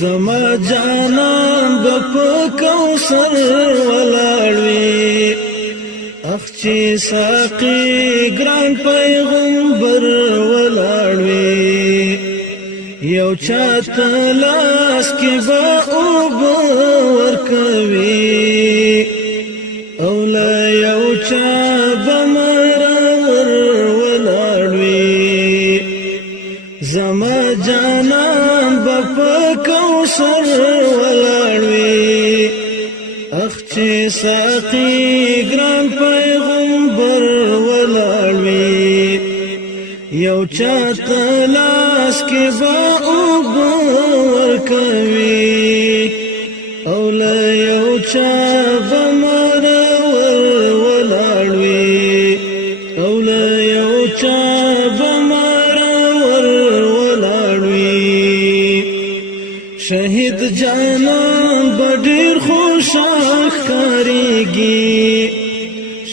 زما جانان په کوثر ولاړوي اخ چې ساقي ګران پیغمبر ولاړوي یو چاته لاس کې به اوبه ورکوي او له یو چا به مرور ولاړوي زما جانان به په کوثر ولاړوي اخ چې ساقي ګران پیغمبر ولاړوي یو چاته لاس کې به اوبه ورکوي او له یو چا به مرور ولاړوي او له یو چا به مرور ولاړوي شهید جانان به ډېر خوشحال ښکارېږي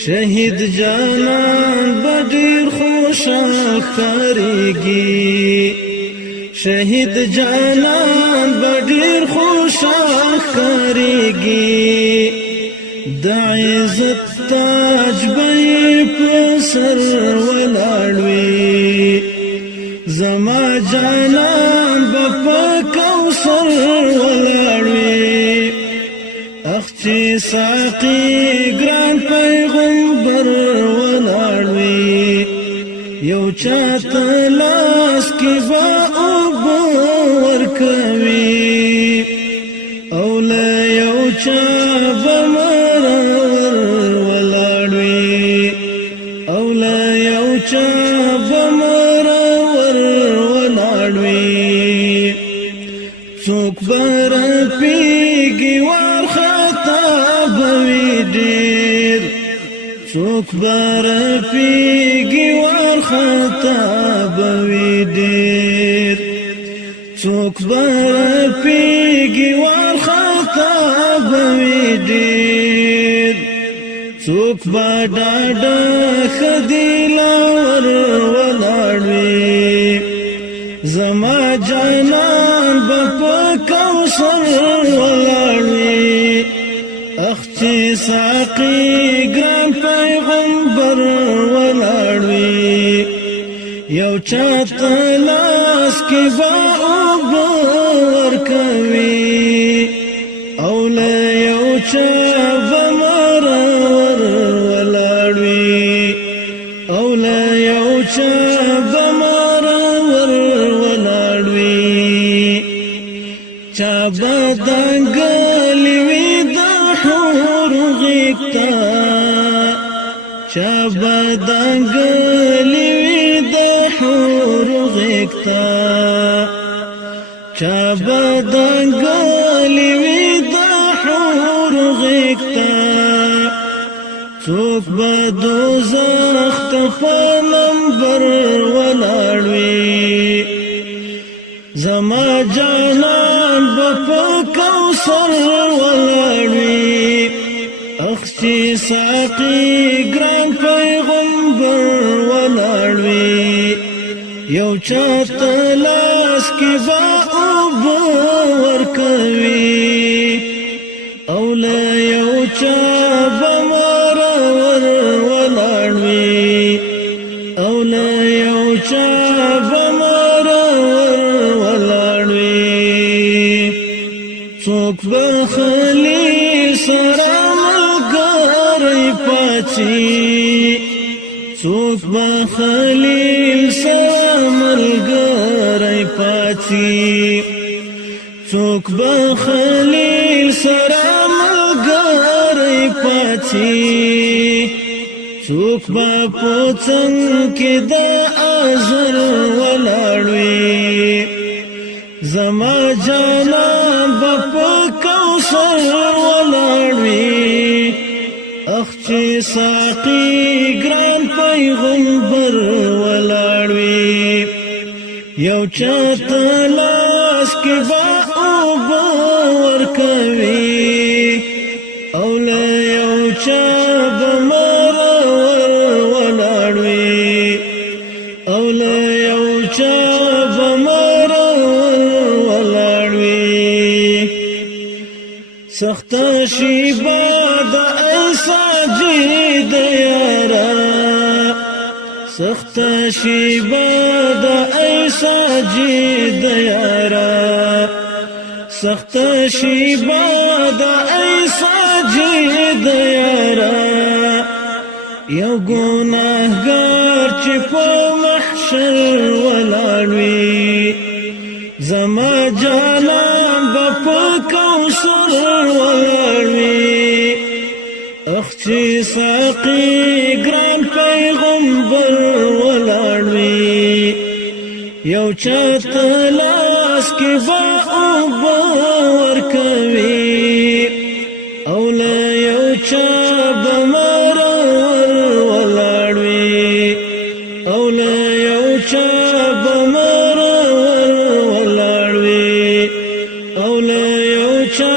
شهید جانان به ډېر خوشحال ښکارېږي شهید جانان به ډېر خوشحال ښکارېږي د عزت تاج به یې په سر ولاړوي زما جانان به په کوثر ولاړوي اخ چې ساقي ګران پیغمبر ولاړوي یو چاته لاس کې به اوبه ورکوي او له یو چا به مرور ولاړوي او له یو چا به مرور ولاړوي څوک به رپېږي وارخطا به وي ډېر څوک به رپېږي وارخطا به وي ډېر څوک به رپېږي وارخطا به وي ډېر څوک به ډاډه ښه دلاور ولاړوي زما جانان به په کوثر ولاړوي اخ چې ساقي ګران پیغمبر ولاړوي یو چاته لاس کې به اوبه ورکوي او له یو چا به مرور ولاړوي او له یو چا به مرور ولاړوي چا به دنګلې وي د حور غېږ ته چا به دنګلې وي د حور غېږ ته چا به دنګلې وي د حور غېږ ته څوک به دوزخ ته په نمبر ولاړوي زما جانان به په کوثر ولاړوي اخ چې ساقي ګران پیغمبر ولاړوي یو چاته لاس کې به اوبه ورکوي او له یو چا به مرور ولاړوي او له یو چا به مرور ولاړوي څوک به خلیل سره ملګری پاڅي څوک به خلیل سره ملګری پاڅي څوک به خلیل سره ملګری پاڅي څوک به په څنګ کې د ازر ولاړوي زما جانان به په کوثر ولاړوي اخ چې ساقي ګران پیغمبر ولاړوي یو چاته لاس کې به اوبه ورکوي او له یو چا به مرور ولاړوي او له یو چا به مرور ولاړوي سخت شیبا د ایسا جید یارا سخت شیبا د ایسا جید یارا سخت شیبا د ایسا جید یارا یو گناهګار چې په محشر ولاړ وي زما جانان به په کوثر ولاړ وي اخ چې ساقي ګران پیغمبر ولاړ وي یو چاته لاس کې به اوبه ورکوي او له یو چا به مرور ولاړ وي او له یو چا به مرور ولاړ وي او له یو چا